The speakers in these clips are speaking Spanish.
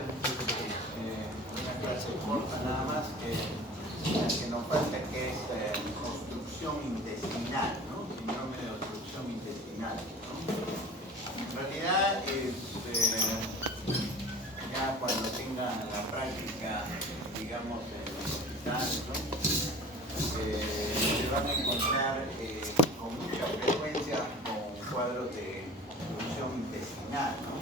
hacer una clase corta nada más, que nos falta, que es obstrucción intestinal, ¿no? Síndrome de obstrucción intestinal, ¿no? En realidad, ya cuando tengan la práctica, digamos, en el hospital, ¿no? Se van a encontrar con mucha frecuencia con cuadros de obstrucción intestinal, ¿no?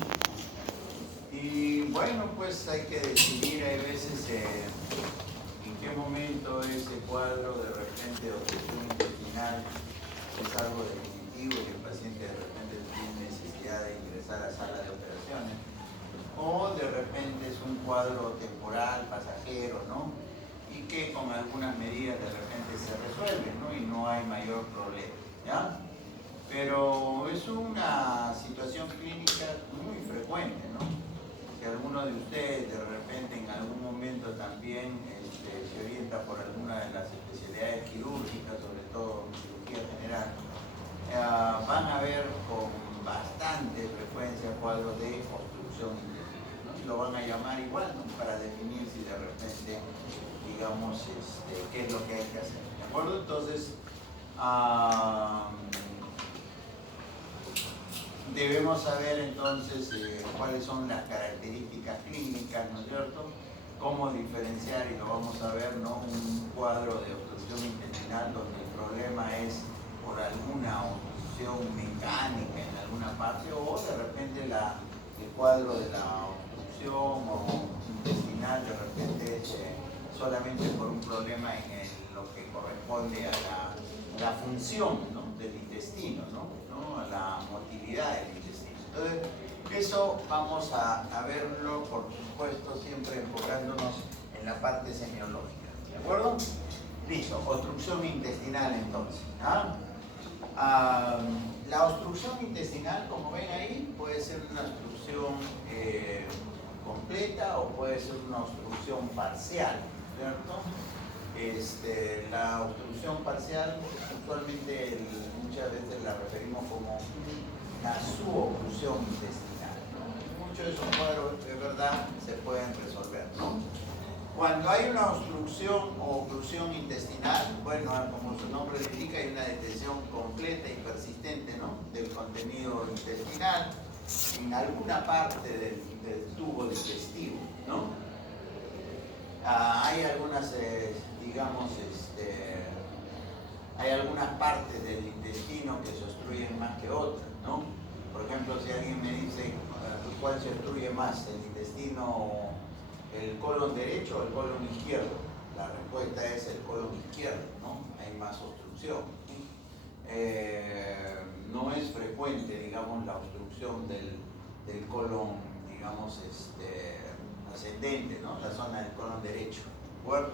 Y bueno, pues hay que decidir, hay veces, en qué momento ese cuadro de repente de obstrucción intestinal es algo definitivo y el paciente de repente tiene necesidad de ingresar a sala de operaciones, o de repente es un cuadro temporal, pasajero, ¿no? Y que con algunas medidas de repente se resuelve, ¿no? Y no hay mayor problema, ¿ya? Pero es una situación clínica muy frecuente, ¿no? Si alguno de ustedes de repente en algún momento también se orienta por alguna de las especialidades quirúrgicas, sobre todo cirugía general, van a ver con bastante frecuencia cuadros de obstrucción intestinal, ¿no? Y lo van a llamar igual, ¿no? Para definir si de repente, digamos, qué es lo que hay que hacer, ¿de acuerdo? Entonces, debemos saber entonces cuáles son las características clínicas, ¿no es cierto? Cómo diferenciar, y lo vamos a ver, ¿no? Un cuadro de obstrucción intestinal donde el problema es por alguna obstrucción mecánica en alguna parte, o de repente el cuadro de la obstrucción intestinal de repente es solamente por un problema en lo que corresponde a la función, ¿no? Del intestino, ¿no? A la motilidad del intestino. Entonces, eso vamos a verlo, por supuesto, siempre enfocándonos en la parte semiológica, ¿de acuerdo? Listo, obstrucción intestinal entonces, ¿ah? La obstrucción intestinal, como ven ahí, puede ser una obstrucción completa o puede ser una obstrucción parcial, ¿cierto? La obstrucción parcial, usualmente muchas veces la referimos como la suboclusión intestinal, ¿no? Muchos de esos cuadros de verdad se pueden resolver, ¿no? Cuando hay una obstrucción o oclusión intestinal, bueno, como su nombre le indica, hay una detención completa y persistente, ¿no? Del contenido intestinal en alguna parte del tubo digestivo, ¿no? Hay algunas, digamos, hay algunas partes del intestino que se obstruyen más que otras, ¿no? Por ejemplo, si alguien me dice cuál se obstruye más, el intestino, el colon derecho o el colon izquierdo, la respuesta es el colon izquierdo, ¿no? Hay más obstrucción. No es frecuente, digamos, la obstrucción del colon, digamos, ascendente, ¿no? La zona del colon derecho, ¿de acuerdo?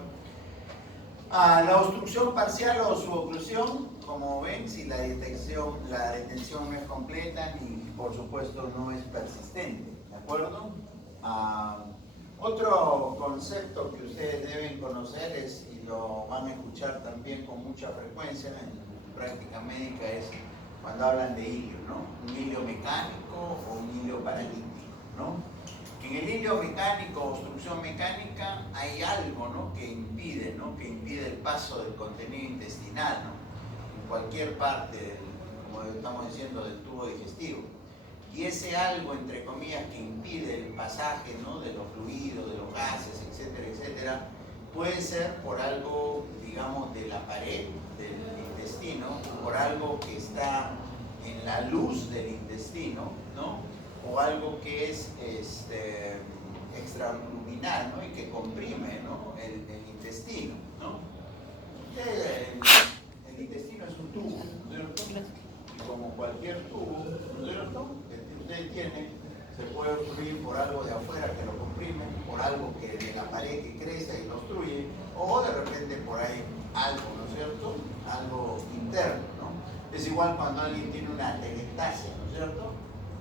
La obstrucción parcial o suboclusión, como ven, si la detención no es completa ni, por supuesto, no es persistente, ¿de acuerdo? Otro concepto que ustedes deben conocer es, y lo van a escuchar también con mucha frecuencia en práctica médica, es cuando hablan de hilio, ¿no? Un hilio mecánico o un hilio paralítico, ¿no? En el hilio mecánico, obstrucción mecánica, hay algo, ¿no? Que impide, ¿no? Que impide el paso del contenido intestinal, ¿no? En cualquier parte, como estamos diciendo, del tubo digestivo. Y ese algo, entre comillas, que impide el pasaje, ¿no? De los fluidos, de los gases, etcétera, etcétera, puede ser por algo, digamos, de la pared del intestino, por algo que está en la luz del intestino, ¿no? O algo que es extraluminal, ¿no? Y que comprime, ¿no? el intestino, ¿no? El intestino es un tubo, ¿no es cierto? Y como cualquier tubo, ¿no es cierto?, que usted tiene, se puede obstruir por algo de afuera que lo comprime, por algo que de la pared que crece y lo obstruye, o de repente por ahí algo, ¿no es cierto?, algo interno, ¿no? Es igual cuando alguien tiene una atelectasia, ¿no es cierto?,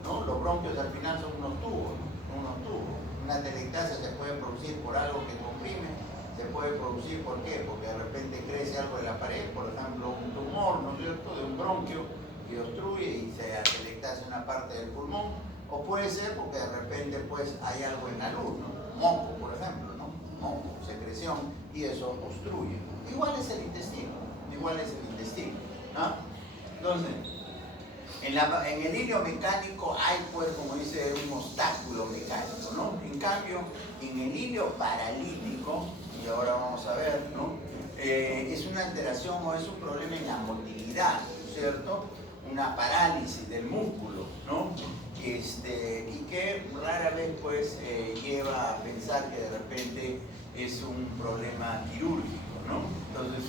¿no? Los bronquios al final son unos tubos, ¿no? Unos tubos. Una atelectasia se puede producir por algo que comprime, se puede producir, ¿por qué? Porque de repente crece algo de la pared, por ejemplo, un tumor, ¿no es cierto?, de un bronquio, y obstruye y se atelectasia una parte del pulmón, O puede ser porque de repente pues hay algo en la luz, ¿no? Moco, por ejemplo, ¿no? Moco, secreción, y eso obstruye. Igual es el intestino, ¿no? Entonces, en el hilo mecánico hay pues, como dice, un obstáculo mecánico, ¿no? En cambio, en el hilo paralítico, y ahora vamos a ver, ¿no? Es una alteración o es un problema en la motilidad, ¿no es cierto? Una parálisis del músculo, ¿no? Y que rara vez pues lleva a pensar que de repente es un problema quirúrgico, ¿no? Entonces,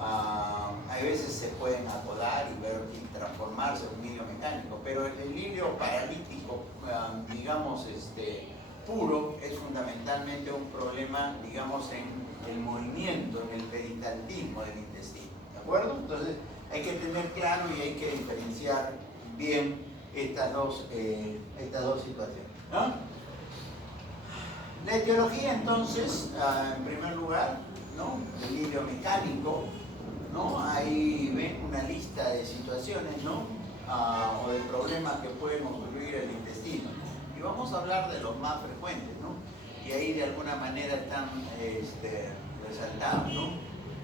a veces se pueden acodar y transformarse en un hilo mecánico, pero el hilo paralítico, digamos, puro, es fundamentalmente un problema, digamos, en el movimiento, en el peritaldismo del intestino, ¿de acuerdo? Entonces, hay que tener claro y hay que diferenciar bien estas dos situaciones, ¿no? La etiología, entonces, en primer lugar, ¿no? El hilo mecánico, ¿no? Ahí ven una lista de situaciones, ¿no? O de problemas que pueden obstruir el intestino. Y vamos a hablar de los más frecuentes, ¿no? Y ahí de alguna manera están resaltados, ¿no?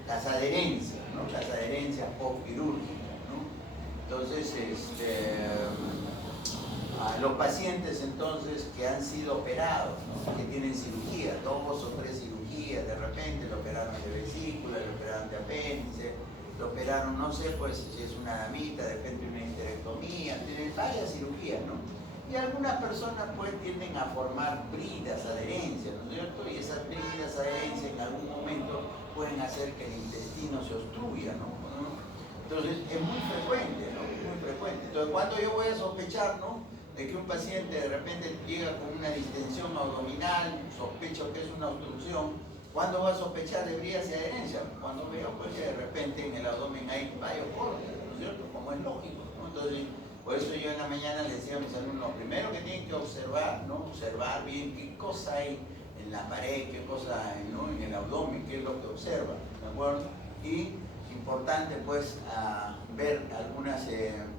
Las adherencias, ¿no? Las adherencias postquirúrgicas, ¿no? Entonces, los pacientes entonces que han sido operados, ¿no? Que tienen cirugía, 2 o 3 cirugías, de repente lo operaron de vesícula, lo operaron de apéndice, lo operaron, no sé, pues si es una damita, de repente una histerectomía, tienen varias cirugías, ¿no? Y algunas personas pues tienden a formar bridas, adherencias, ¿no es cierto? Y esas bridas, adherencias en algún momento pueden hacer que el intestino se obstruya, ¿no? Entonces es muy frecuente, ¿no? Muy frecuente. Entonces cuando yo voy a sospechar, ¿no? De que un paciente de repente llega con una distensión abdominal, sospecho que es una obstrucción, ¿cuándo va a sospechar de bridas y adherencias? Cuando veo pues, que de repente en el abdomen hay varios cortes, ¿no es cierto? Como es lógico, ¿no? Entonces, por eso yo en la mañana les decía a mis alumnos, lo primero que tienen que observar, ¿no? Observar bien qué cosa hay en la pared, qué cosa hay, ¿no? En el abdomen, qué es lo que observan, ¿de acuerdo? Y importante pues ver algunas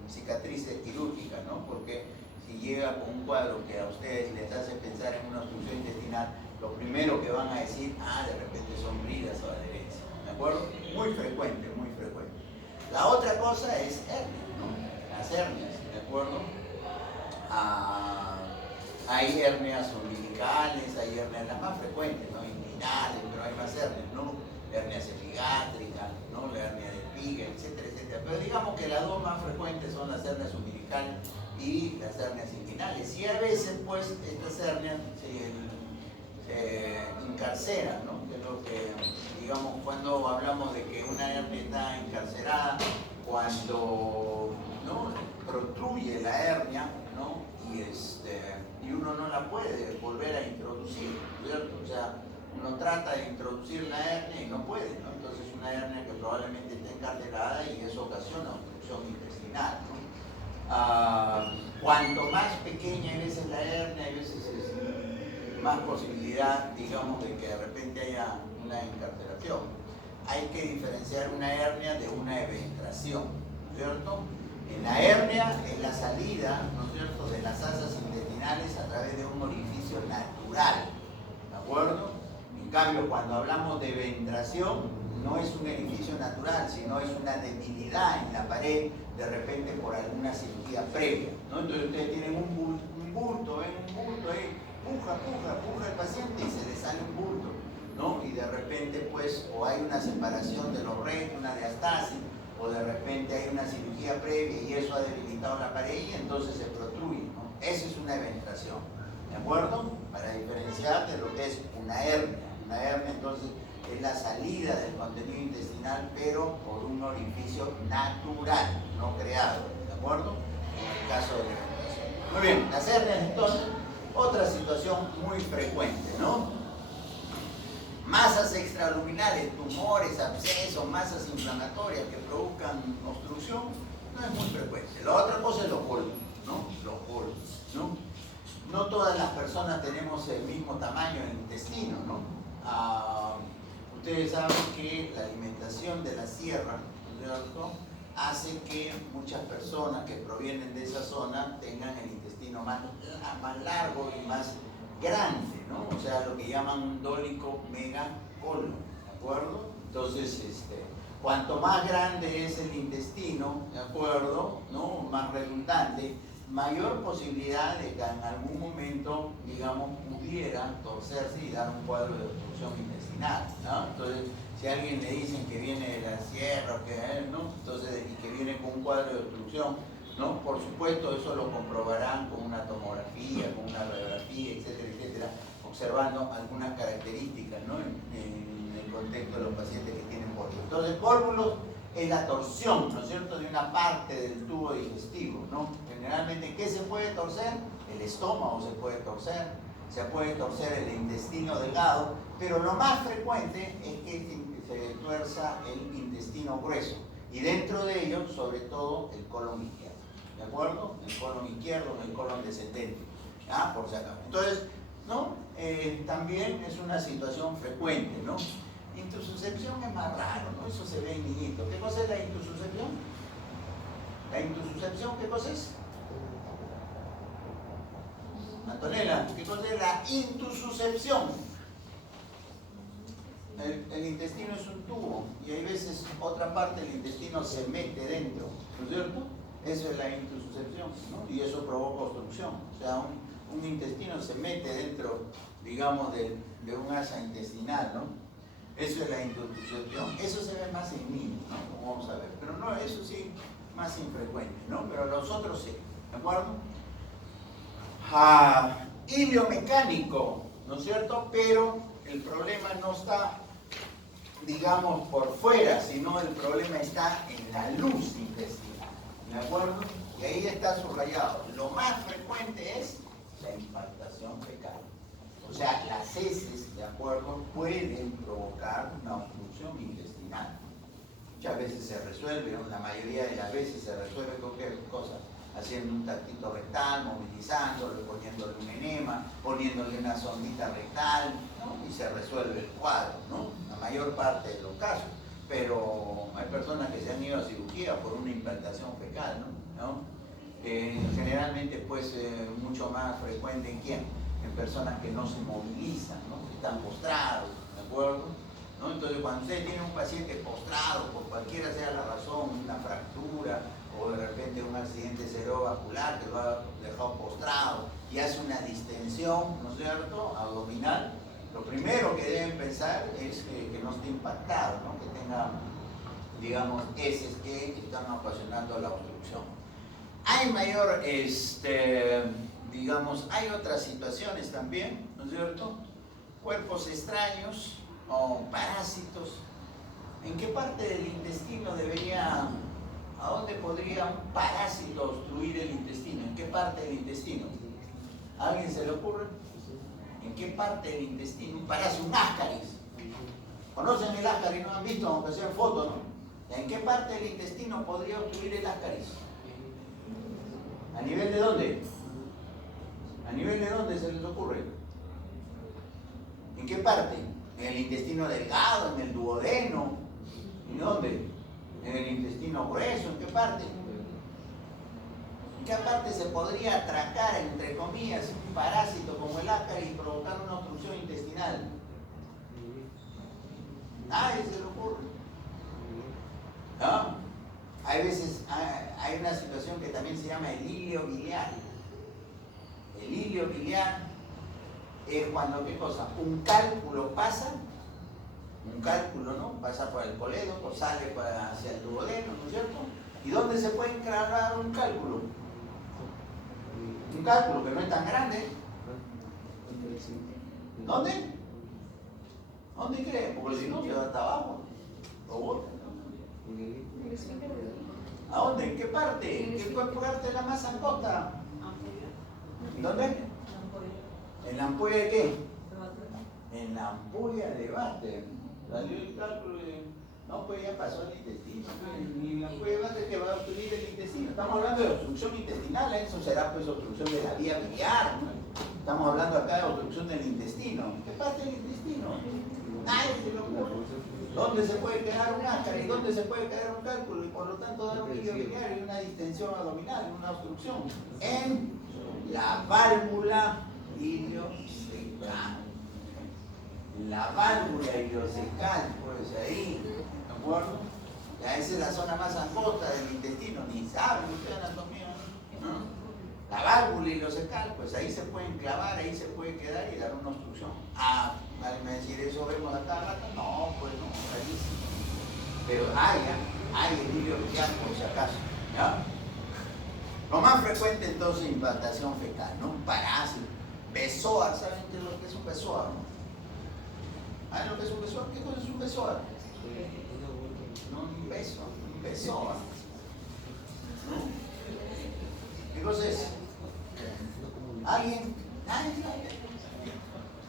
cicatrices quirúrgicas, ¿no? Porque si llega con un cuadro que a ustedes les hace pensar en una obstrucción intestinal, lo primero que van a decir, de repente son bridas o adherencias, ¿de acuerdo? Muy frecuente, muy frecuente. La otra cosa es hernias, ¿no? Las hernias, ¿de acuerdo? Hay hernias umbilicales, hay hernias las más frecuentes, ¿no? Inguinales, pero hay más hernias, ¿no? Hernias epigástricas, ¿no? La hernia de epiga, etcétera, etcétera. Pero digamos que las dos más frecuentes son las hernias umbilicales y las hernias inguinales. Y a veces, pues, estas hernias se encarceran, ¿no? Que es lo que, digamos, cuando hablamos de que una hernia está encarcerada, cuando, ¿no? Protruye la hernia, ¿no? Y uno no la puede volver a introducir, ¿cierto? O sea, uno trata de introducir la hernia y no puede, ¿no? Entonces una hernia que probablemente esté encarcelada y eso ocasiona obstrucción intestinal, ¿no? Cuanto más pequeña a veces la hernia, a veces es más posibilidad, digamos, de que de repente haya una encarcelación. Hay que diferenciar una hernia de una eventración, ¿no es cierto? En la hernia es la salida, ¿no es cierto?, de las asas intestinales a través de un orificio natural, ¿de acuerdo? En cambio, cuando hablamos de eventración, no es un orificio natural, sino es una debilidad en la pared, de repente por alguna cirugía previa, ¿no? Entonces ustedes tienen un bulto ahí, puja el paciente y se le sale un bulto, ¿no? Y de repente, pues, o hay una separación de los restos, una diastasis, o de repente hay una cirugía previa y eso ha debilitado la pared y entonces se protruye, ¿no? Eso es una eventración, ¿de acuerdo? Para diferenciar de lo que es una hernia. Una hernia, entonces, es la salida del contenido intestinal, pero por un orificio natural, no creado, ¿de acuerdo? En el caso de la eventración. Muy bien, las hernias, entonces, otra situación muy frecuente, ¿no? Masas extraluminales, tumores, abscesos, masas inflamatorias que provocan obstrucción, no es muy frecuente. La otra cosa es los polvos, ¿no? Los polvos, ¿no? No todas las personas tenemos el mismo tamaño en el intestino, ¿no? Ustedes saben que la alimentación de la sierra, ¿cierto? hace que muchas personas que provienen de esa zona tengan el intestino más largo y más grande, ¿no? O sea, lo que llaman un dólico megacolon, ¿de acuerdo? Entonces, cuanto más grande es el intestino, ¿de acuerdo?, ¿no?, más redundante, mayor posibilidad de que en algún momento, digamos, pudiera torcerse y dar un cuadro de obstrucción intestinal, ¿no? Entonces, si a alguien le dicen que viene de la sierra, ¿no?, entonces, y que viene con un cuadro de obstrucción, ¿no?, por supuesto eso lo comprobarán con una tomografía, con una radiografía, etcétera, etcétera, observando algunas características, ¿no?, en el contexto de los pacientes que tienen pólvulos. Entonces, pólvulos es la torsión, ¿no es cierto?, de una parte del tubo digestivo, ¿no? Generalmente, ¿qué se puede torcer? El estómago se puede torcer el intestino delgado, pero lo más frecuente es que se tuerza el intestino grueso, y dentro de ello, sobre todo, el colon izquierdo, ¿de acuerdo? El colon izquierdo, el colon descendente, ¿ah?, por si acaso. Entonces, ¿no?, también es una situación frecuente, ¿no? Intususcepción es más raro, ¿no? Eso se ve en niñitos. ¿Qué cosa es la intususcepción? ¿La intususcepción qué cosa es? Antonella, ¿qué cosa es la intususcepción? El intestino es un tubo y hay veces otra parte del intestino se mete dentro, ¿no es cierto? Eso es la intususcepción, ¿no? Y eso provoca obstrucción. O sea, un intestino se mete dentro, digamos, de un asa intestinal, ¿no? Eso es la intususcepción. Eso se ve más en niños, ¿no?, como vamos a ver. Pero no, eso sí, más infrecuente, ¿no? Pero los otros sí, ¿de acuerdo? Ilio mecánico, ¿no es cierto? Pero el problema no está, digamos, por fuera, sino el problema está en la luz intestinal, ¿de acuerdo? Y ahí está subrayado. Lo más frecuente es la impactación fecal. O sea, las heces, ¿de acuerdo?, pueden provocar una obstrucción intestinal. Muchas veces se resuelve, ¿no?, la mayoría de las veces se resuelve con qué cosa, haciendo un tactito rectal, movilizándolo, poniéndole un enema, poniéndole una sondita rectal, ¿no?, y se resuelve el cuadro, ¿no?, la mayor parte de los casos. Pero hay personas que se han ido a cirugía por una implantación fecal, ¿no? Generalmente, pues, mucho más frecuente en quién, en personas que no se movilizan, ¿no?, que están postrados, ¿de acuerdo?, ¿no? Entonces, cuando usted tiene un paciente postrado, por cualquiera sea la razón, una fractura o de repente un accidente cerebrovascular que lo ha dejado postrado y hace una distensión, ¿no es cierto?, abdominal, lo primero que deben pensar es que no esté impactado, ¿no?, que tenga, digamos, heces que están ocasionando la obstrucción. Hay mayor, digamos, hay otras situaciones también, ¿no es cierto? Cuerpos extraños o parásitos. ¿En qué parte del intestino a dónde podría un parásito obstruir el intestino? ¿En qué parte del intestino? ¿A alguien se le ocurre? ¿En qué parte del intestino? Un parásito, un ascaris. ¿Conocen el ascaris? ¿No han visto? Aunque sea en foto, ¿no? ¿En qué parte del intestino podría obstruir el ascaris? ¿A nivel de dónde? ¿A nivel de dónde se les ocurre? ¿En qué parte? ¿En el intestino delgado? ¿En el duodeno? ¿En dónde? ¿En el intestino grueso? ¿En qué parte? ¿En qué parte se podría atracar, entre comillas, un parásito como el ascaris y provocar una obstrucción intestinal? Nadie se le ocurre, ¿no? Hay veces, hay una situación que también se llama el hilio biliar. El hilio biliar es cuando, ¿qué cosa? Un cálculo pasa, ¿no?, pasa por el colédoco, sale hacia el duodeno, ¿no es cierto? ¿Y dónde se puede enclavar un cálculo? Un cálculo que no es tan grande. ¿Dónde? ¿Dónde creen? Porque si no, queda hasta abajo. ¿A dónde? ¿En qué parte? ¿En qué parte de la masa angosta? ¿Dónde? ¿En la ampolla de qué? En la ampolla de Baster. Salió el cálculo de... No, pues ya pasó el intestino. Ni la ampolla de Baster que va a obstruir el intestino. Estamos hablando de obstrucción intestinal, eso será pues obstrucción de la vía biliar, ¿no? Estamos hablando acá de obstrucción del intestino. ¿Qué parte del intestino? Nadie se lo ocurre. ¿Dónde se puede quedar un áscara y dónde se puede quedar un cálculo? Y por lo tanto dar un hilio biliar y una distensión abdominal, una obstrucción. En la válvula iliocecal. La válvula iliocecal, pues ahí, ¿de acuerdo? Ya esa es la zona más angosta del intestino, ni saben ustedes anatomía, ¿no? La válvula iliocecal, pues ahí se pueden clavar, ahí se puede quedar y dar una obstrucción. Ah, ¿alguien me decir eso vemos a cada rato? No, pues no, rarísimo. Pero hay el hilio biliar por si acaso, ¿ya? Lo más frecuente entonces implantación fecal, ¿no? Un parásito, besoar, ¿saben qué es lo que es un besoar, no? ¿Saben lo que es un besoar? ¿Qué cosa es un besoar? No, un besoar. ¿No? ¿Qué cosa es? ¿Alguien?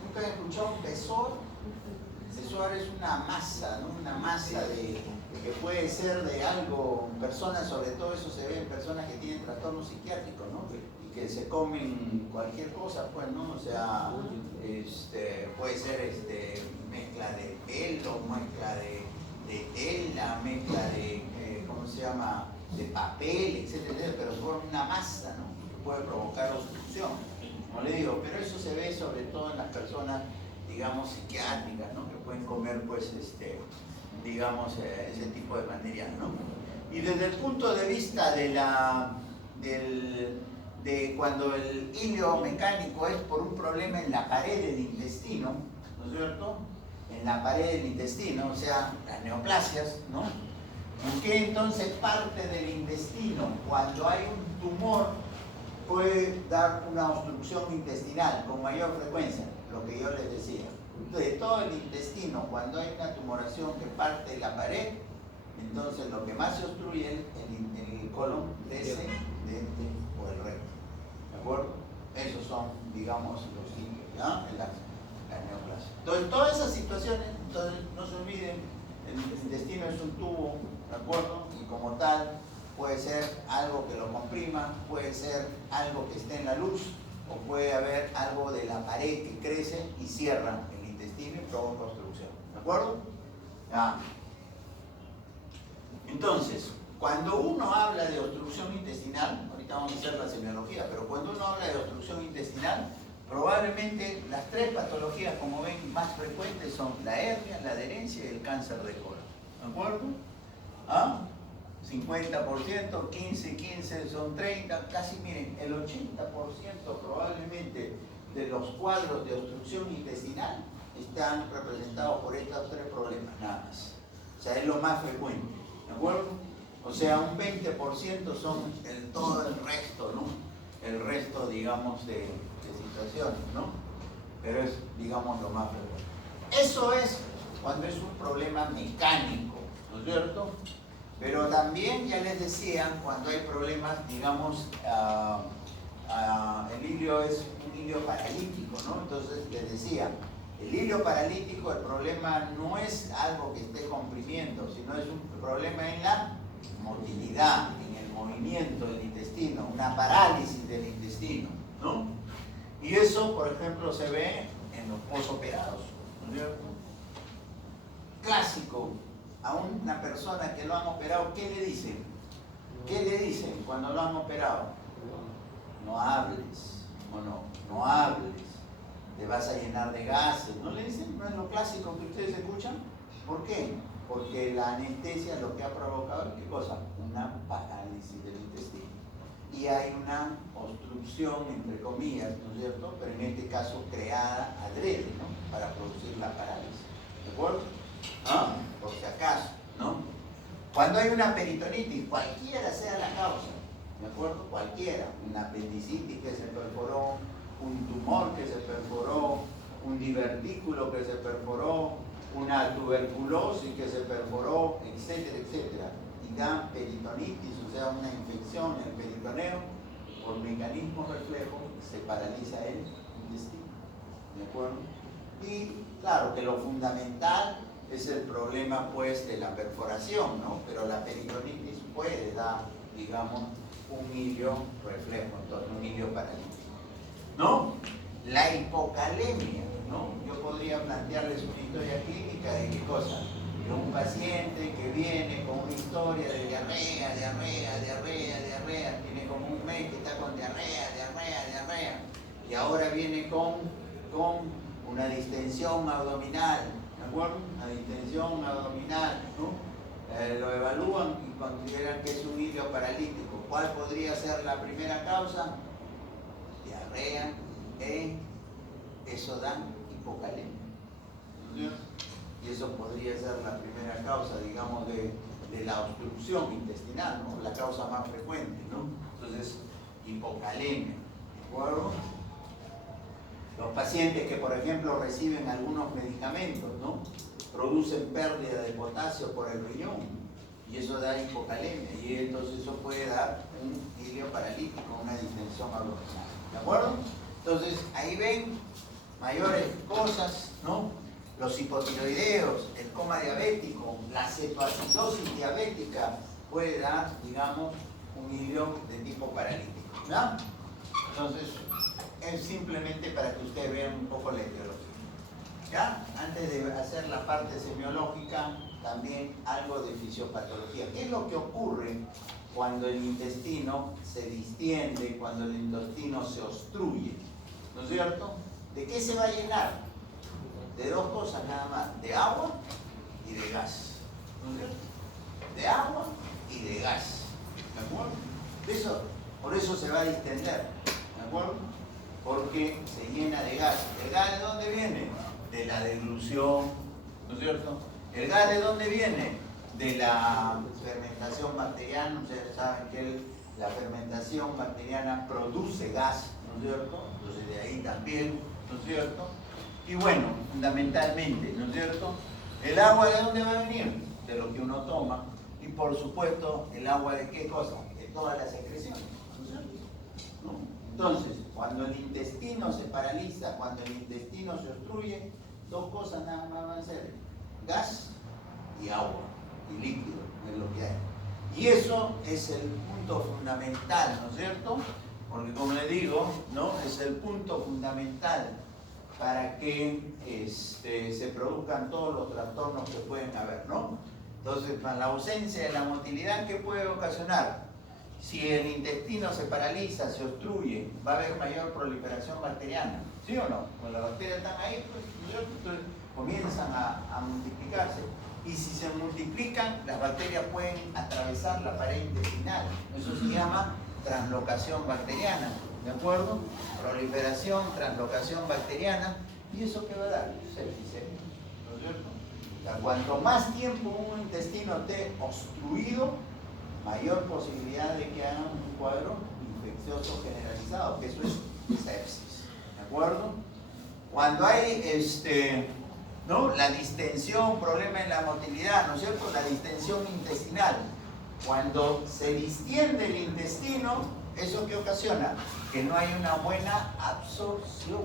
¿Nunca han escuchado un besoar? Besoar es una masa, ¿no? Una masa que puede ser de algo, personas, sobre todo eso se ve en personas que tienen trastornos psiquiátricos, ¿no? Y que se comen cualquier cosa, pues, ¿no? O sea, puede ser mezcla de pelo, mezcla de tela, mezcla de, ¿cómo se llama?, de papel, etcétera, pero forma una masa, ¿no?, que puede provocar obstrucción, como le digo, pero eso se ve sobre todo en las personas, digamos, psiquiátricas, ¿no?, que pueden comer, pues, digamos, ese tipo de material, ¿no? Y desde el punto de vista de cuando el hilio mecánico es por un problema en la pared del intestino, ¿no es cierto?, en la pared del intestino, o sea, las neoplasias, ¿no? ¿En qué entonces parte del intestino? Cuando hay un tumor puede dar una obstrucción intestinal con mayor frecuencia, lo que yo les decía. De todo el intestino, cuando hay una tumoración que parte de la pared, entonces lo que más se obstruye es el colon descendente o el recto. ¿De acuerdo? Esos son, digamos, los sitios, ¿ya? La neoplasia. Entonces, todas esas situaciones, entonces, no se olviden, el intestino es un tubo, ¿de acuerdo? Y como tal, puede ser algo que lo comprima, puede ser algo que esté en la luz, o puede haber algo de la pared que crece y cierra el intestino y provoca obstrucción. ¿De acuerdo? Ya. Entonces, cuando uno habla de obstrucción intestinal, ahorita vamos a hacer la semiología, pero cuando uno habla de obstrucción intestinal, probablemente las tres patologías, como ven, más frecuentes son la hernia, la adherencia y el cáncer de colon. ¿De acuerdo? ¿Ah? 50%, 15 son 30, casi miren, el 80% probablemente de los cuadros de obstrucción intestinal están representados por estos tres problemas, nada más. O sea, es lo más frecuente, ¿de acuerdo? O sea, un 20% son todo el resto, ¿no? El resto, digamos, de situaciones, ¿no? Pero es, digamos, lo más frecuente. Eso es cuando es un problema mecánico, ¿no es cierto? Pero también, ya les decía, cuando hay problemas, digamos, el hilio es un hilio paralítico, ¿no? Entonces, les decía, el hilio paralítico, el problema no es algo que esté comprimiendo, sino es un problema en la motilidad, en el movimiento del intestino, una parálisis del intestino, ¿no? Y eso, por ejemplo, se ve en los posoperados, ¿no es cierto? Clásico. A una persona que lo han operado, ¿qué le dicen? ¿Qué le dicen cuando lo han operado? No hables, o no hables, te vas a llenar de gases. ¿No le dicen? ¿No es lo clásico que ustedes escuchan? ¿Por qué? Porque la anestesia lo que ha provocado, ¿qué cosa? Una parálisis del intestino. Y hay una obstrucción, entre comillas, ¿no es cierto? Pero en este caso creada adrede, ¿no? Para producir la parálisis. ¿De acuerdo? ¿Ah? Por si acaso, ¿no? Cuando hay una peritonitis, cualquiera sea la causa, ¿de acuerdo? Cualquiera, una apendicitis que se perforó, un tumor que se perforó, un divertículo que se perforó, una tuberculosis que se perforó, etcétera, etcétera, y da peritonitis, o sea, una infección en el peritoneo, por mecanismo reflejo se paraliza el intestino, ¿de acuerdo? Y claro que lo fundamental es el problema, pues, de la perforación, ¿no? Pero la peritonitis puede dar, digamos, un hilio reflejo, entonces un hilio paralítico, ¿no? La hipocalemia, ¿no? Yo podría plantearles una historia clínica de qué cosa. de un paciente que viene con una historia de diarrea, tiene como un mes que está con diarrea, y ahora viene con una distensión abdominal, ¿de acuerdo? Una distensión abdominal, ¿no? Lo evalúan y consideran que es un ilio paralítico. ¿Cuál podría ser la primera causa? Diarrea, eso da hipocalemia, ¿no es cierto? Y eso podría ser la primera causa, digamos, de la obstrucción intestinal, ¿no? La causa más frecuente, ¿no? Entonces, hipocalemia, ¿de acuerdo? Los pacientes que, por ejemplo, reciben algunos medicamentos, ¿no? Producen pérdida de potasio por el riñón y eso da hipocalemia y entonces eso puede dar un ilio paralítico, una distensión abdominal, ¿de acuerdo? Entonces, ahí ven mayores cosas, ¿no? Los hipotiroideos, el coma diabético, la cetoacidosis diabética puede dar, digamos, un ilio de tipo paralítico, ¿no? Entonces, es simplemente para que ustedes vean un poco la etiología. ¿Ya? Antes de hacer la parte semiológica, también algo de fisiopatología. ¿Qué es lo que ocurre cuando el intestino se distiende, cuando el intestino se obstruye? ¿No es cierto? ¿De qué se va a llenar? De dos cosas nada más, de agua y de gas. ¿No es cierto? De agua y de gas. ¿De acuerdo? Por eso se va a distender. ¿De acuerdo? Porque se llena de gas. ¿El gas de dónde viene? De la deglución. ¿No es cierto? ¿El gas de dónde viene? De la fermentación bacteriana. Ustedes saben que la fermentación bacteriana produce gas, ¿no es cierto? Entonces de ahí también, ¿no es cierto? Y bueno, fundamentalmente, ¿no es cierto? ¿El agua de dónde va a venir? De lo que uno toma. Y por supuesto, ¿el agua de qué cosa? De todas las secreciones, ¿no es cierto? ¿No? Entonces, cuando el intestino se paraliza, cuando el intestino se obstruye, dos cosas nada más van a ser: gas y agua, y líquido, es lo que hay. Y eso es el punto fundamental, ¿no es cierto? Porque como le digo, ¿no? Es el punto fundamental para que se produzcan todos los trastornos que pueden haber, ¿no? Entonces, la ausencia de la motilidad, ¿qué puede ocasionar? Si el intestino se paraliza, se obstruye, va a haber mayor proliferación bacteriana, ¿sí o no? Cuando las bacterias están ahí, pues, entonces comienzan a multiplicarse. Y si se multiplican, las bacterias pueden atravesar la pared intestinal. Eso se llama translocación bacteriana, ¿de acuerdo? Proliferación, translocación bacteriana. ¿Y eso qué va a dar? Septicemia, ¿no es cierto? O sea, cuanto más tiempo un intestino esté obstruido, mayor posibilidad de que hagan un cuadro infeccioso generalizado, que eso es sepsis, ¿de acuerdo? Cuando hay ¿no? La distensión, problema en la motilidad, ¿no es cierto? La distensión intestinal. Cuando se distiende el intestino, ¿eso qué ocasiona? Que no hay una buena absorción,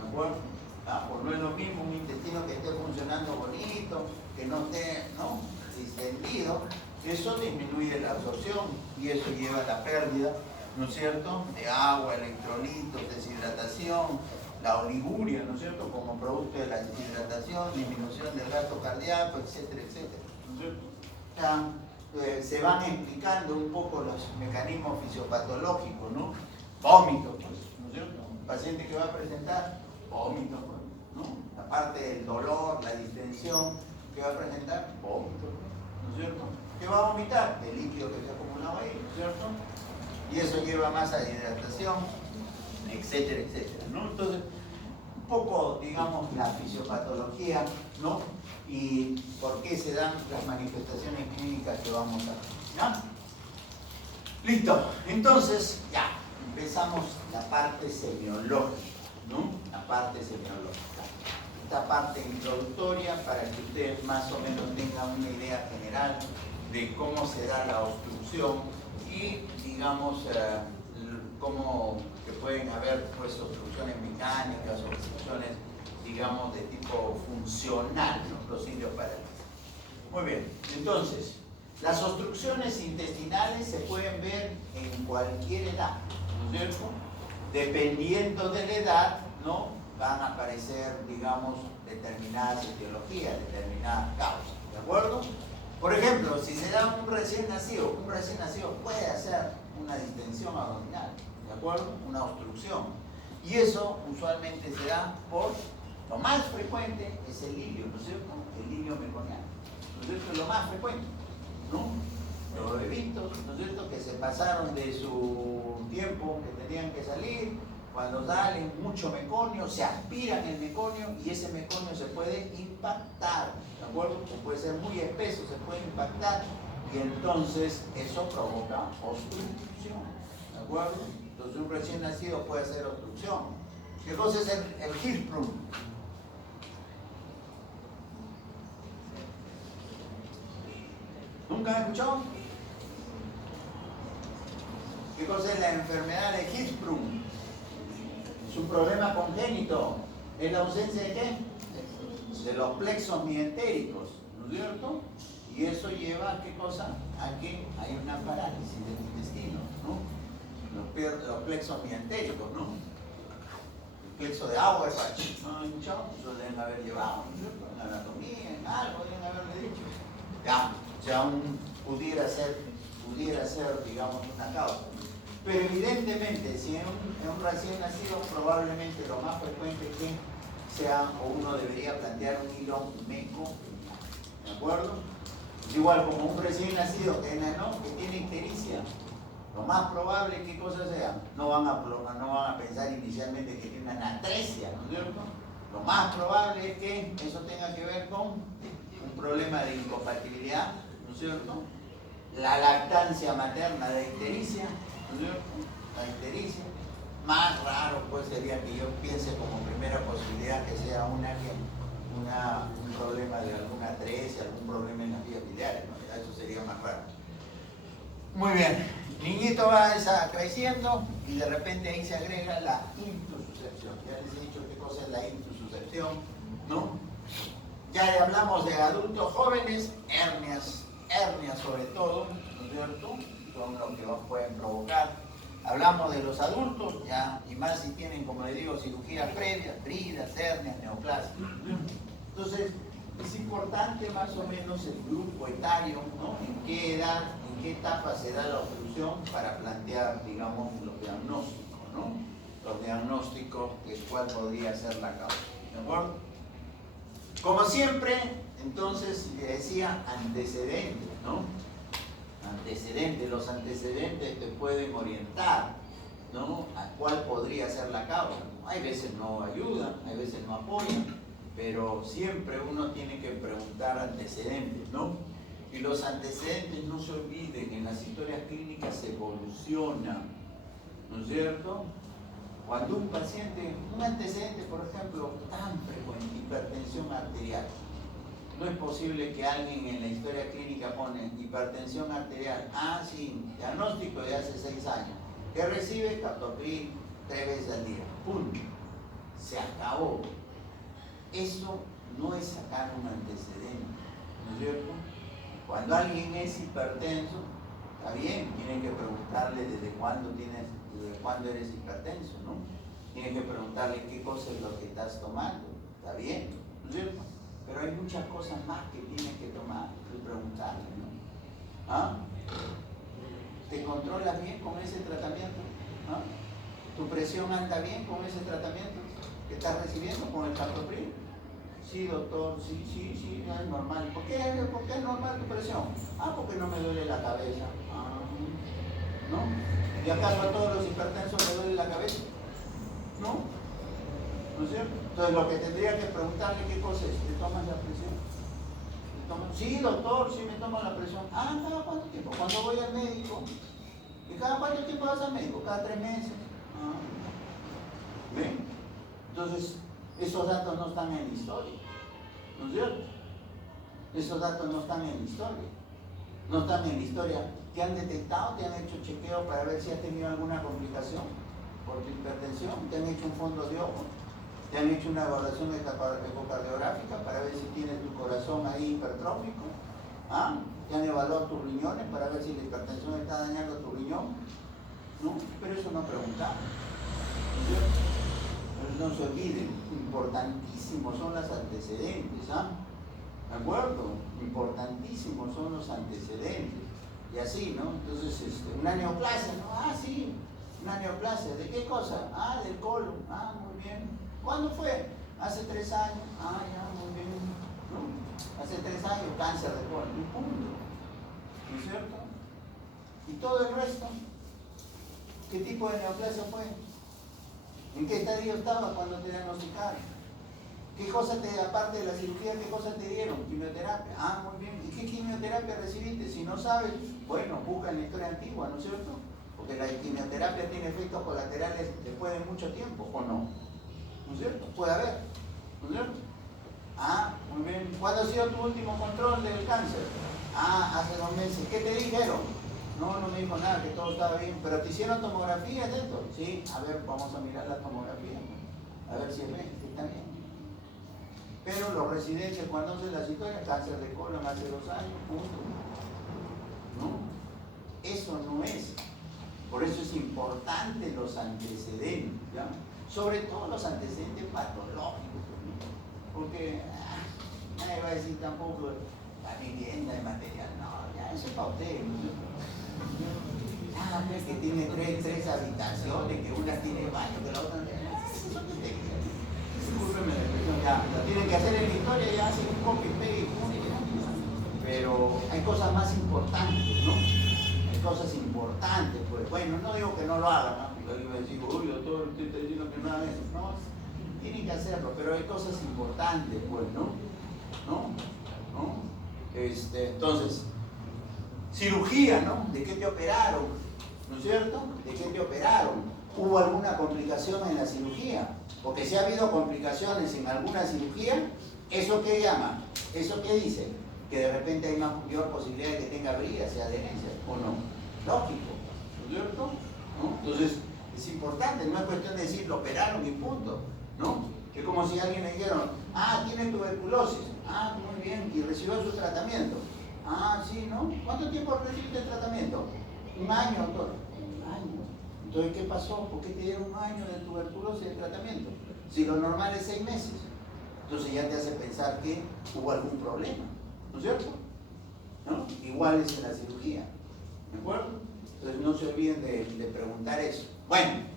¿de acuerdo? Pues no es lo mismo un intestino que esté funcionando bonito, que no esté, ¿no? Distendido. Eso disminuye la absorción y eso lleva a la pérdida, ¿no es cierto?, de agua, electrolitos, deshidratación, la oliguria, ¿no es cierto?, como producto de la deshidratación, disminución del gasto cardíaco, etcétera, etcétera, ¿no es cierto? Ya, se van explicando un poco los mecanismos fisiopatológicos, ¿no? Vómitos, pues, ¿no es cierto? Un paciente que va a presentar vómitos, ¿no? Aparte del dolor, la distensión, ¿qué va a presentar? Vómitos, ¿no es cierto? ¿Qué va a vomitar? El líquido que se ha acumulado ahí, ¿no es cierto? Y eso lleva más a hidratación, etcétera, etcétera, ¿no? Entonces, un poco, digamos, la fisiopatología, ¿no? Y por qué se dan las manifestaciones clínicas que vamos a ver, ¿ya? Listo, entonces, ya, empezamos la parte semiológica, ¿no? La parte semiológica. Esta parte introductoria para que ustedes más o menos tengan una idea general de cómo se da la obstrucción y, digamos, cómo que pueden haber pues obstrucciones mecánicas, obstrucciones, digamos, de tipo funcional, ¿no? Los ilios paralíticos. Muy bien, entonces, las obstrucciones intestinales se pueden ver en cualquier edad, ¿no es cierto? Dependiendo de la edad, ¿no? Van a aparecer, digamos, determinadas etiologías, determinadas causas. ¿De acuerdo? Por ejemplo, si se da un recién nacido puede hacer una distensión abdominal, ¿de acuerdo? Una obstrucción. Y eso usualmente se da por, lo más frecuente es el ilio, ¿no es cierto? El ilio meconiano, ¿no es cierto? Es lo más frecuente, ¿no? Los bebitos, ¿no es cierto? Que se pasaron de su tiempo que tenían que salir, cuando salen mucho meconio, se aspiran el meconio y ese meconio se puede impactar, ¿de acuerdo? O puede ser muy espeso, se puede impactar y entonces eso provoca obstrucción, ¿de acuerdo? Entonces un recién nacido puede hacer obstrucción. ¿Qué cosa es el Hirschsprung? ¿Nunca han escuchado? ¿Qué cosa es la enfermedad de Hirschsprung? Es un problema congénito. ¿Es la ausencia de qué? De los plexos mientéricos, ¿no es cierto? Y eso lleva a qué cosa? A que hay una parálisis del intestino, ¿no? Los plexos mientéricos, ¿no? El plexo de Auerbach, ¿no han escuchado? Eso deben haber llevado, ¿no es cierto? En anatomía, en algo deben haberle dicho. Ya, o sea, pudiera ser, digamos, una causa. Pero evidentemente, si en un recién nacido, probablemente lo más frecuente que sea, o uno debería plantear un hilo meco, ¿de acuerdo? Es igual como un recién nacido que tiene ictericia, lo más probable que cosa sea, no van a pensar inicialmente que tiene una anatresia, ¿no es cierto? Lo más probable es que eso tenga que ver con un problema de incompatibilidad, ¿no es cierto? La lactancia materna de ictericia, ¿no es cierto? La ictericia. Más raro pues sería que yo piense como primera posibilidad que sea un problema de alguna atresia, algún problema en las vías biliares, ¿no? Eso sería más raro. Muy bien, niñito va creciendo y de repente ahí se agrega la intususcepción. Ya les he dicho qué cosa es la intususcepción, ¿no? Ya hablamos de adultos jóvenes, hernias sobre todo, ¿no es cierto? Son los que pueden provocar. Hablamos de los adultos, ya, y más si tienen, como les digo, cirugías previas, bridas, hernias, neoplasias. Entonces, es importante más o menos el grupo etario, ¿no? En qué edad, en qué etapa se da la obstrucción para plantear, digamos, los diagnósticos, ¿no? Los diagnósticos de cuál podría ser la causa, ¿de acuerdo? Como siempre, entonces, le decía antecedentes, ¿no? Los antecedentes te pueden orientar, ¿no? A cuál podría ser la causa. Hay veces no ayudan, hay veces no apoyan, pero siempre uno tiene que preguntar antecedentes, ¿no? Y los antecedentes, no se olviden, en las historias clínicas se evolucionan, ¿no es cierto? Cuando un antecedente, por ejemplo, tan frecuente, hipertensión arterial, no es posible que alguien en la historia clínica pone hipertensión arterial, sí, diagnóstico de hace 6 años, que recibe captopril 3 veces al día, ¡pum! Se acabó. Eso no es sacar un antecedente, ¿no es cierto? Cuando alguien es hipertenso, está bien, tienen que preguntarle desde cuándo eres hipertenso, ¿no? Tienen que preguntarle qué cosa es lo que estás tomando, está bien, ¿no es cierto? Pero hay muchas cosas más que tienes que tomar y preguntarle, ¿no? ¿Te controlas bien con ese tratamiento? ¿Tu presión anda bien con ese tratamiento que estás recibiendo con el captopril? Sí, doctor, sí, es normal. ¿Por qué es normal tu presión? Porque no me duele la cabeza. ¿No? ¿Y acaso a todos los hipertensos les duele la cabeza? ¿No? ¿No es cierto? Entonces lo que tendría que preguntarle qué cosa es, ¿te tomas la presión? Sí, doctor, sí me tomo la presión. ¿Cada cuánto tiempo? Cuando voy al médico. ¿Y cada cuánto tiempo vas al médico? Cada 3 meses. ¿Ven? Entonces, esos datos no están en la historia. ¿No es cierto? Esos datos no están en la historia. No están en la historia. ¿Te han detectado? ¿Te han hecho chequeo para ver si has tenido alguna complicación por tu hipertensión? ¿Te han hecho un fondo de ojo? ¿Te han hecho una evaluación ecocardiográfica para ver si tienes tu corazón ahí hipertrófico? ¿Te han evaluado tus riñones para ver si la hipertensión está dañando tu riñón? ¿No? Pero eso no preguntamos. Pero no se olviden, importantísimos son los antecedentes. ¿De acuerdo? Importantísimos son los antecedentes. Y así, ¿no? Entonces, una neoplasia, ¿no? Ah, sí, una neoplasia. ¿De qué cosa? Ah, del colon. Ah, muy bien. ¿Cuándo fue? Hace 3 años. Ah, ya, muy bien. ¿No? Hace 3 años, cáncer de colon. Un punto. ¿No es cierto? ¿Y todo el resto? ¿Qué tipo de neoplasia fue? ¿En qué estadio estabas cuando te diagnosticaron? ¿Qué cosa aparte de la cirugía, qué cosa te dieron? Quimioterapia. Ah, muy bien. ¿Y qué quimioterapia recibiste? Si no sabes, bueno, busca en la historia antigua, ¿no es cierto? Porque la quimioterapia tiene efectos colaterales después de mucho tiempo, ¿o no? ¿No es cierto? Puede haber, ¿no es cierto? Ah, muy bien. ¿Cuándo ha sido tu último control del cáncer? Ah, hace 2 meses. ¿Qué te dijeron? No, no me dijo nada, que todo estaba bien. ¿Pero te hicieron tomografías de esto? Sí, a ver, vamos a mirar la tomografía, ¿no? A ver si es bien, si está bien. Pero los residentes cuando hacen las historias, cáncer de colon hace 2 años, punto. ¿No? Eso no es. Por eso es importante los antecedentes, ¿ya? Sobre todo los antecedentes patológicos, ¿no? Porque nadie va a decir tampoco la vivienda, el material, no, ya eso es para usted, ¿no? Ah, es que tiene tres habitaciones, que una tiene baño, que la otra no tiene. Eso es lo que te quiero. Discúlpeme la expresión, ya, lo tienen que hacer en la historia, ya hacen un copy paste, pero hay cosas más importantes, ¿no? Hay cosas importantes, pues. Bueno, no digo que no lo hagan, ¿no? Porque alguien me dice, uy, doctor, usted está diciendo que no hagan eso. No, tienen que hacerlo, pero hay cosas importantes, pues, ¿no? Entonces, cirugía, ¿no? ¿De qué te operaron? ¿No es cierto? ¿De qué te operaron? ¿Hubo alguna complicación en la cirugía? Porque si ha habido complicaciones en alguna cirugía, ¿eso qué llama? ¿Eso qué dice? Que de repente hay mayor posibilidad de que tenga bridas y adherencias, ¿o no? Lógico, ¿no es cierto? ¿No? Entonces, es importante, no es cuestión de decir, lo operaron y punto, ¿no? Es como si alguien le dijeron, ah, tiene tuberculosis, ah, muy bien, y recibió su tratamiento. Ah, sí, ¿no? ¿Cuánto tiempo recibiste el tratamiento? 1 año, doctor. 1 año. Entonces, ¿qué pasó? ¿Por qué te dieron 1 año de tuberculosis de tratamiento? Si lo normal es 6 meses. Entonces ya te hace pensar que hubo algún problema, ¿no es cierto? ¿No? Igual es en la cirugía, ¿de acuerdo? Entonces no se olviden de preguntar eso. Bueno,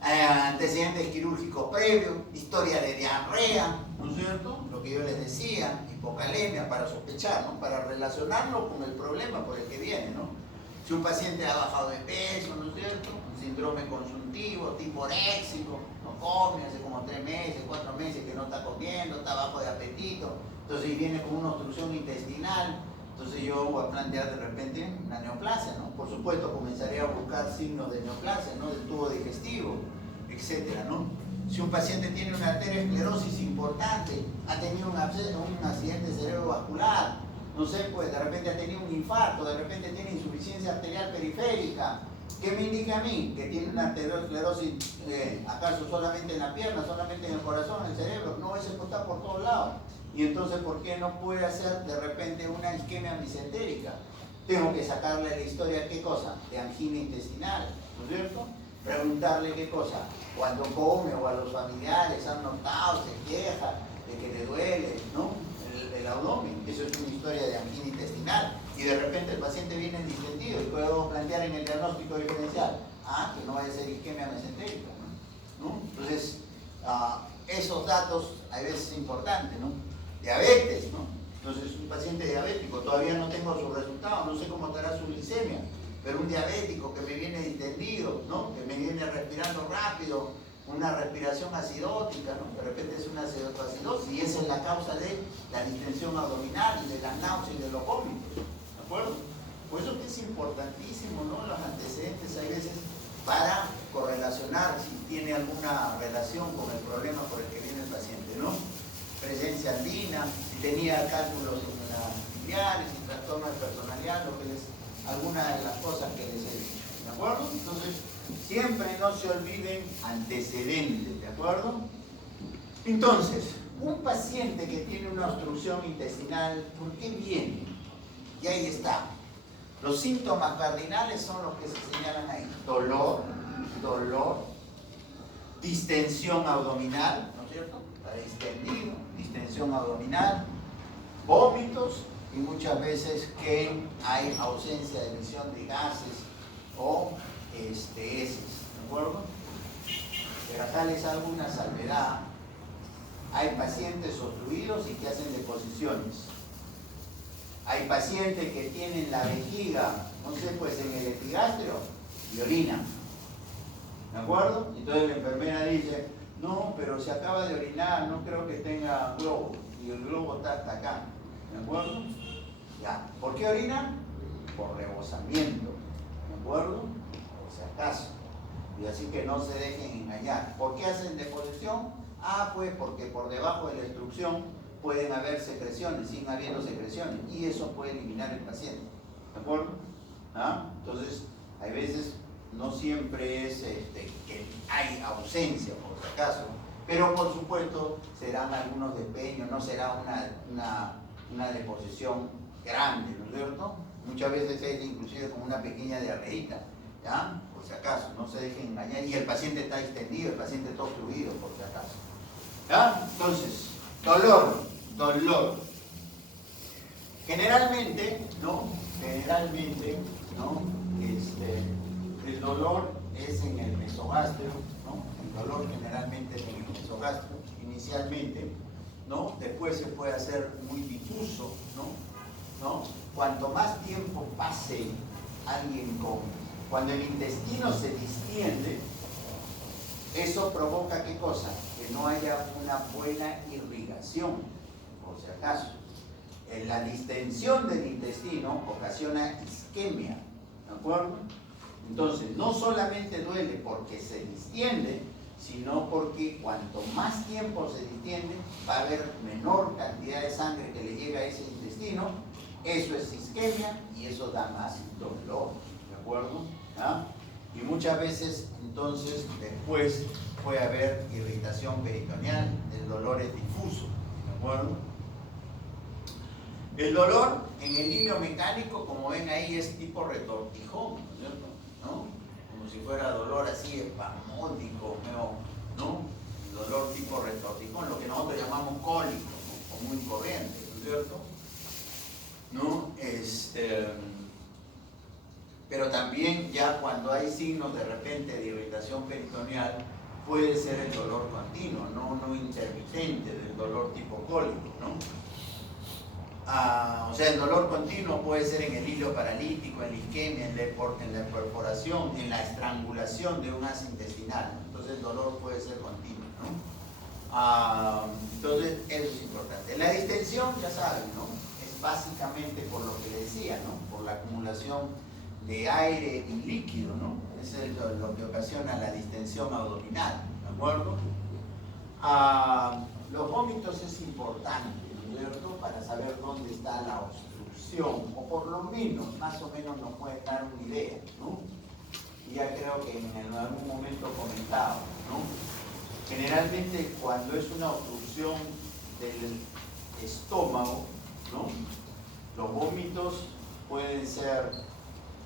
antecedentes quirúrgicos previos, historia de diarrea, ¿no es cierto? Lo que yo les decía, hipocalemia, para sospechar, ¿no? Para relacionarlo con el problema por el que viene, ¿no? Si un paciente ha bajado de peso, ¿no es cierto? Un síndrome consuntivo, tipo oréxico, no come, hace como 3 meses, 4 meses que no está comiendo, está bajo de apetito, entonces viene con una obstrucción intestinal, entonces yo voy a plantear de repente una neoplasia, ¿no? Por supuesto comenzaré a buscar signos de neoplasia, ¿no? Del tubo digestivo, etcétera, ¿no? Si un paciente tiene una arteriosclerosis importante, ha tenido un accidente cerebrovascular, no sé, pues de repente ha tenido un infarto, de repente tiene insuficiencia arterial periférica, ¿qué me indica a mí? Que tiene una arteriosclerosis, acaso solamente en la pierna, solamente en el corazón, en el cerebro, no, ese está por todos lados. Y entonces, ¿por qué no puede hacer de repente una isquemia mesentérica? Tengo que sacarle la historia, ¿qué cosa? De angina intestinal, ¿no es cierto? Preguntarle qué cosa, cuando come o a los familiares han notado, se queja de que le duele, ¿no? El abdomen, eso es una historia de angina intestinal. Y de repente el paciente viene distendido y puedo plantear en el diagnóstico diferencial, que no vaya a ser isquemia mesentérica, ¿no? Entonces, esos datos a veces es importante, ¿no? Diabetes, ¿no? Entonces, un paciente diabético, todavía no tengo sus resultados, no sé cómo estará su glicemia, pero un diabético que me viene distendido, ¿no? Que me viene respirando rápido, una respiración acidótica, ¿no? De repente es una acidosis y esa es la causa de la distensión abdominal y de las náuseas y de los vómitos, ¿de acuerdo? Por eso que es importantísimo, ¿no? Los antecedentes hay veces para correlacionar si tiene alguna relación con el problema por el que viene el paciente, ¿no? Presencia andina, si tenía cálculos familiares, si trastorno de personalidad, alguna de las cosas que les he dicho, ¿de acuerdo? Entonces, siempre no se olviden antecedentes, ¿de acuerdo? Entonces, un paciente que tiene una obstrucción intestinal, ¿por qué viene? Y ahí está. Los síntomas cardinales son los que se señalan ahí. Dolor, distensión abdominal, ¿no es cierto? Está distendido, distensión abdominal, vómitos y muchas veces que hay ausencia de emisión de gases o heces, ¿de acuerdo? Pero acá les hago una salvedad. Hay pacientes obstruidos y que hacen deposiciones. Hay pacientes que tienen la vejiga, no sé, pues en el epigastrio y orinan. ¿De acuerdo? Entonces la enfermera dice, no, pero se acaba de orinar, no creo que tenga globo. Y el globo está hasta acá. ¿De acuerdo? Ya. ¿Por qué orinan? Por rebosamiento. ¿De acuerdo? Por si acaso. Y así que no se dejen engañar. ¿Por qué hacen deposición? Ah, pues porque por debajo de la obstrucción pueden haber secreciones, sin habiendo secreciones, y eso puede eliminar el paciente. ¿De acuerdo? ¿Ah? Entonces, hay veces, no siempre es que hay ausencia, por si acaso, pero por supuesto serán algunos despeños, no será una deposición grande, ¿no es cierto? Muchas veces es inclusive como una pequeña diarreíta, ¿ya? Por si acaso, no se dejen engañar, y el paciente está extendido, el paciente está obstruido, por si acaso. ¿Ya? Entonces, dolor. Generalmente, ¿no? El dolor es en el mesogastrio, ¿no? El dolor generalmente es en el mesogastrio, inicialmente, ¿no? Después se puede hacer muy difuso, ¿no? Cuanto más tiempo pase alguien cuando el intestino se distiende, eso provoca ¿qué cosa? Que no haya una buena irrigación, por si acaso. La distensión del intestino ocasiona isquemia, ¿de acuerdo? Entonces, no solamente duele porque se distiende, sino porque cuanto más tiempo se distiende, va a haber menor cantidad de sangre que le llega a ese intestino. Eso es isquemia y eso da más dolor, ¿de acuerdo? ¿Ah? Y muchas veces, entonces, después puede haber irritación peritoneal, el dolor es difuso, ¿de acuerdo? El dolor en el hilo mecánico, como ven ahí, es tipo retortijón, ¿no es cierto? ¿No? Como si fuera dolor así espasmódico, ¿no? Dolor tipo retortijón, lo que nosotros llamamos cólico, ¿no? Común y corriente, ¿no es cierto? ¿No? Pero también ya cuando hay signos de repente de irritación peritoneal, puede ser el dolor continuo, no intermitente del dolor tipo cólico, ¿no? O sea, el dolor continuo puede ser en el hilo paralítico, en la isquemia, en la perforación, en la estrangulación de un asa intestinal. Entonces el dolor puede ser continuo, ¿no? Entonces eso es importante. La distensión, ya saben, ¿no? Es básicamente por lo que le decía, ¿no? Por la acumulación de aire y líquido, ¿no? Eso es lo que ocasiona la distensión abdominal, ¿de acuerdo? Los vómitos es importante, ¿no es cierto?, para saber dónde está la obstrucción, o por lo menos, más o menos nos puede dar una idea, ¿no? Y ya creo que en algún momento comentaba, ¿no? Generalmente cuando es una obstrucción del estómago, ¿no? Los vómitos pueden ser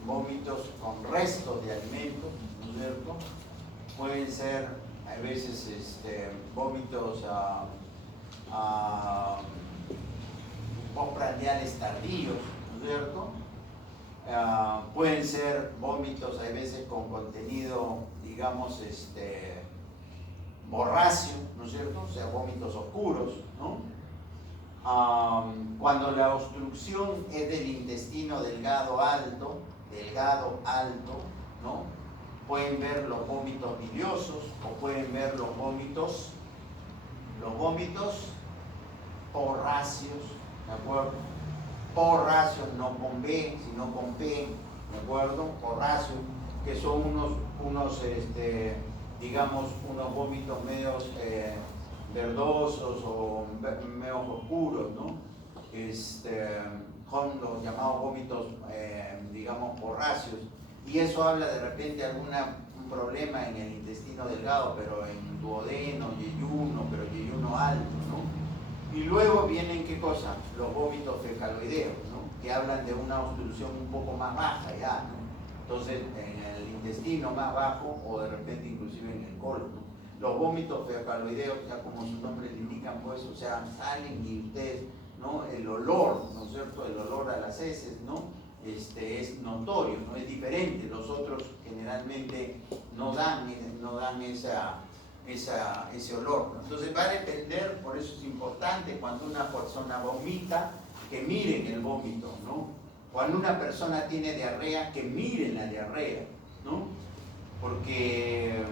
vómitos con restos de alimentos, ¿no es cierto? Pueden ser, a veces, vómitos postprandiales tardíos, ¿no es cierto? Pueden ser vómitos, a veces, con contenido, digamos, borráceo, ¿no es cierto? O sea, vómitos oscuros, ¿no? Cuando la obstrucción es del intestino delgado alto, ¿no? Pueden ver los vómitos biliosos o pueden ver los vómitos porráceos, ¿de acuerdo? Porráceos, no con B, sino con P, ¿de acuerdo? Porráceos, que son digamos, unos vómitos medios verdosos o medios oscuros, ¿no? Con los llamados vómitos, digamos, porráceos, y eso habla de repente de un problema en el intestino delgado, pero en duodeno, yeyuno, pero yeyuno alto, ¿no? Y luego vienen, ¿qué cosa? Los vómitos fecaloideos, ¿no? Que hablan de una obstrucción un poco más baja ya, ¿no? Entonces, en el intestino más bajo, o de repente inclusive en el colon, ¿no? Los vómitos fecaloideos, ya como su nombre le indican, pues, o sea, salen y ustedes ¿no? El olor, ¿no es cierto? El olor a las heces, ¿no? Es notorio, ¿no? Es diferente. Los otros generalmente no dan ese olor, ¿no? Entonces va a depender, por eso es importante cuando una persona vomita, que miren el vómito, ¿no? Cuando una persona tiene diarrea, que miren la diarrea, ¿no? Porque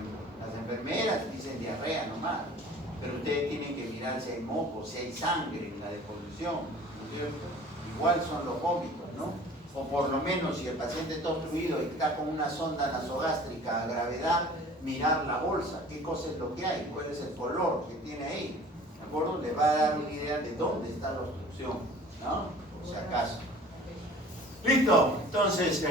las enfermeras dicen diarrea nomás, pero ustedes tienen que mirar si hay moco, si hay sangre en la deposición, ¿no es cierto? Igual son los vómitos, ¿no? O por lo menos si el paciente está obstruido y está con una sonda nasogástrica a gravedad, mirar la bolsa, qué cosa es lo que hay, cuál es el color que tiene ahí, ¿de acuerdo? Le va a dar una idea de dónde está la obstrucción, ¿no? Por si acaso. Listo, entonces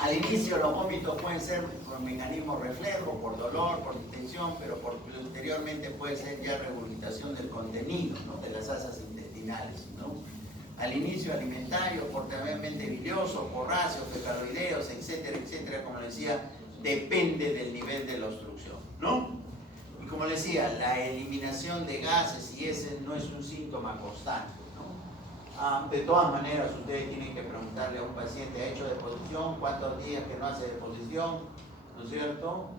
al inicio los vómitos pueden ser por mecanismo reflejo, por dolor, por distensión, pero posteriormente puede ser ya regurgitación del contenido, ¿no? De las asas intestinales, ¿no? Al inicio alimentario, portablemente bilioso, porráceos, fecaloideos, etcétera, etcétera, como les decía, depende del nivel de la obstrucción, ¿no? Y como les decía, la eliminación de gases y heces no es un síntoma constante, ¿no? De todas maneras, ustedes tienen que preguntarle a un paciente, ¿ha hecho deposición? ¿Cuántos días que no hace deposición? ¿No es cierto?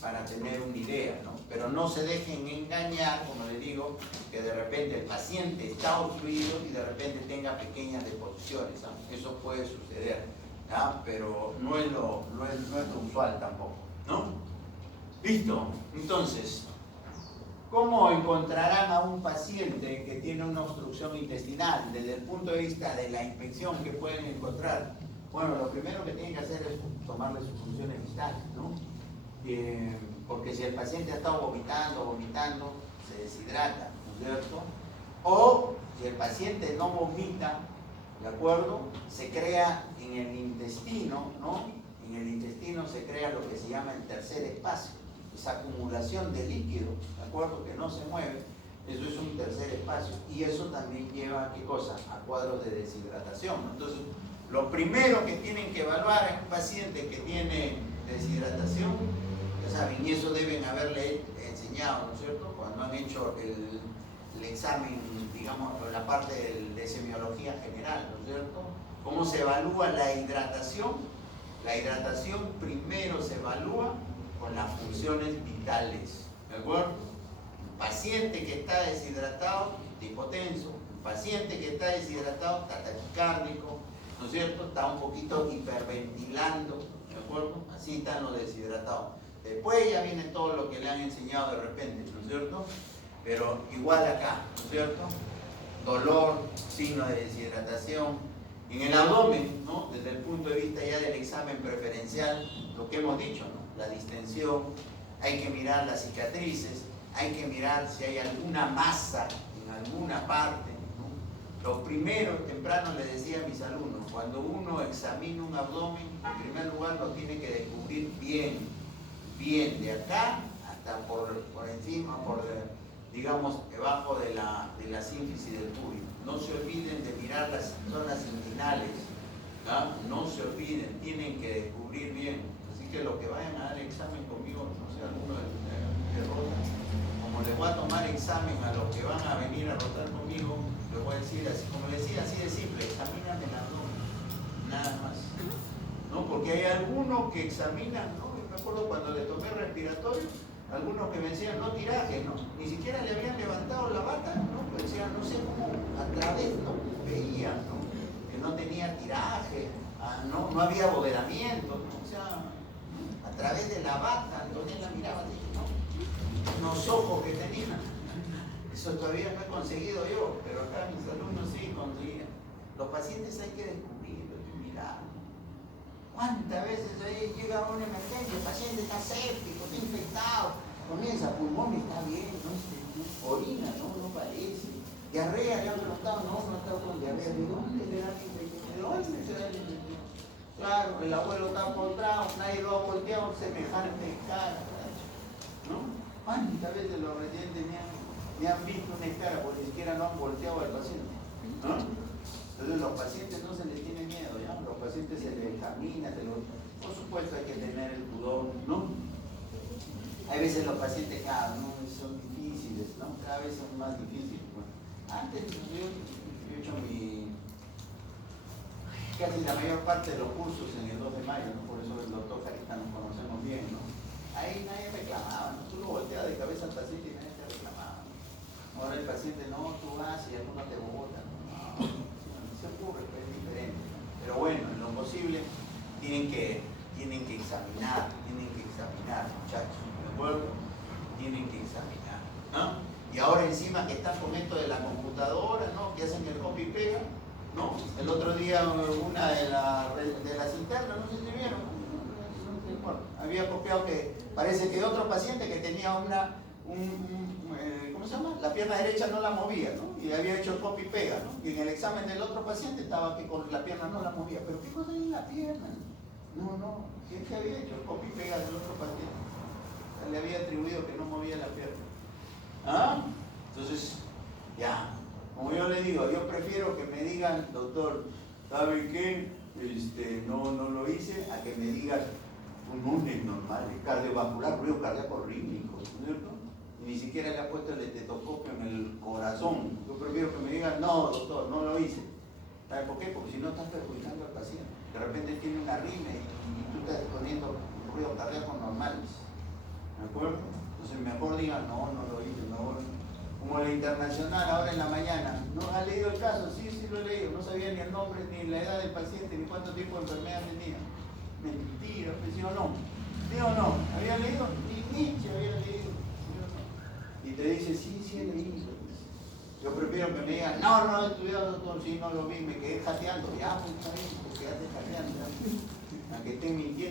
Para tener una idea, ¿no? Pero no se dejen engañar, como les digo, que de repente el paciente está obstruido y de repente tenga pequeñas deposiciones, ¿no? Eso puede suceder, ¿no? Pero no es lo usual tampoco, ¿no? Listo, entonces, ¿cómo encontrarán a un paciente que tiene una obstrucción intestinal desde el punto de vista de la inspección que pueden encontrar? Bueno, lo primero que tienen que hacer es tomarle sus funciones vitales, ¿no? Porque si el paciente ha estado vomitando, se deshidrata, ¿no es cierto? O si el paciente no vomita, ¿de acuerdo? Se crea en el intestino, ¿no? En el intestino se crea lo que se llama el tercer espacio, esa acumulación de líquido, ¿de acuerdo? Que no se mueve, eso es un tercer espacio. Y eso también lleva ¿a qué cosa? A cuadros de deshidratación, ¿no? Entonces, lo primero que tienen que evaluar en un paciente que tiene deshidratación, ya saben, y eso deben haberle enseñado, ¿no es cierto? Cuando han hecho el examen, digamos, la parte de semiología general, ¿no es cierto? ¿Cómo se evalúa la hidratación? La hidratación primero se evalúa con las funciones vitales, ¿de acuerdo? Un paciente que está deshidratado, está hipotenso. Un paciente que está deshidratado, está taquicárdico, ¿no es cierto? Está un poquito hiperventilando, ¿de acuerdo? Así están los deshidratados. Después ya viene todo lo que le han enseñado de repente, ¿no es cierto? Pero igual acá, ¿no es cierto? Dolor, signo de deshidratación. En el abdomen, ¿no? Desde el punto de vista ya del examen preferencial, lo que hemos dicho, ¿no? La distensión, hay que mirar las cicatrices, hay que mirar si hay alguna masa en alguna parte, ¿no? Lo primero, temprano les decía a mis alumnos, cuando uno examina un abdomen, en primer lugar lo tiene que descubrir bien, de acá hasta por encima, digamos, debajo de la sínfisis del público. No se olviden de mirar las zonas inguinales, ¿no? No se olviden, tienen que descubrir bien. Así que los que vayan a dar examen conmigo, no sé, alguno de Rota, como les voy a tomar examen a los que van a venir a rotar conmigo, les voy a decir así, como les decía, así de simple, examinan el abdomen, nada más, ¿no? Porque hay algunos que examinan, ¿no? Me acuerdo cuando le tomé respiratorio, algunos que me decían no tiraje, ¿no? Ni siquiera le habían levantado la bata, ¿no? Pues decían, no sé cómo, a través, ¿no? Veían, ¿no? Que no tenía tiraje, no había aboderamiento, ¿no? O sea, a través de la bata, entonces la miraba así, ¿no? Unos ojos que tenía. Eso todavía no he conseguido yo, pero acá mis alumnos sí conseguían. Los pacientes hay que descubrirlos y mirar. ¿Cuántas veces ahí llega una emergencia, el paciente está séptico, está infectado, comienza pulmón, está bien, no orina, no parece. Diarrea, ya me lo estaba, no estaba con diarrea. ¿De dónde le da la infección? ¿De dónde se da la infección? Claro, el abuelo está postrado, nadie lo ha volteado, semejante cara, ¿no? ¿Cuántas veces los residentes me han visto una cara, porque ni siquiera no han volteado al paciente, ¿no? Entonces los pacientes no se les tiene miedo, ¿ya? Los pacientes se les examina, por supuesto hay que tener el pudor, ¿no? Hay veces los pacientes, claro, ¿no? Son difíciles, ¿no? Cada vez es más difícil. Pues. Antes yo he hecho casi la mayor parte de los cursos en el 2 de mayo, ¿no? Por eso el doctor Carita nos conocemos bien, ¿no? Ahí nadie reclamaba, ¿no? Tú lo volteas de cabeza al paciente y nadie te reclamaba, ¿no? Ahora el paciente, no, tú vas y alguno te vota, no, se ocurre, pues es diferente, ¿no? Pero bueno, en lo posible tienen que examinar, muchachos, ¿de acuerdo? Tienen que examinar, ¿no? Y ahora encima que están con esto de la computadora, ¿no? Que hacen el copy y pega, ¿no? El otro día una de las internas, no sé si vieron, había copiado que parece que otro paciente que tenía ¿cómo se llama? La pierna derecha no la movía, ¿no? Y había hecho el copy y pega, ¿no? Y en el examen del otro paciente estaba que con la pierna no la movía. ¿Pero qué cosa hay en la pierna? No, ¿quién se había hecho el copy y pega del otro paciente? Le había atribuido que no movía la pierna. ¿Ah? Entonces, ya. Como yo le digo, yo prefiero que me digan, doctor, ¿sabe qué? No lo hice, a que me digas pulmones normales, cardiovascular, ruido cardíaco rítmico, ¿no es cierto? Y ni siquiera le ha puesto el estetoscopio en el corazón. Yo prefiero que me digan, no, doctor, no lo hice. ¿Sabe por qué? Porque si no estás perjudicando al paciente. De repente tiene una arritmia y tú estás poniendo ruido cardíaco normales. ¿De acuerdo? Entonces mejor digan, no lo hice, no. Como la internacional ahora en la mañana, ¿no ha leído el caso? Sí lo he leído, no sabía ni el nombre, ni la edad del paciente, ni cuánto tiempo de enfermedad tenía. Mentira, ¿sí o no? ¿Sí o no? ¿Había leído? Ni Nietzsche había leído. ¿Sí o no? Y te dice, sí he leído. Yo prefiero que me digan, no he estudiado, doctor, sí, no lo vi, me quedé jateando. Ya, pues está bien, te quedaste jateando. A que estén mintiendo,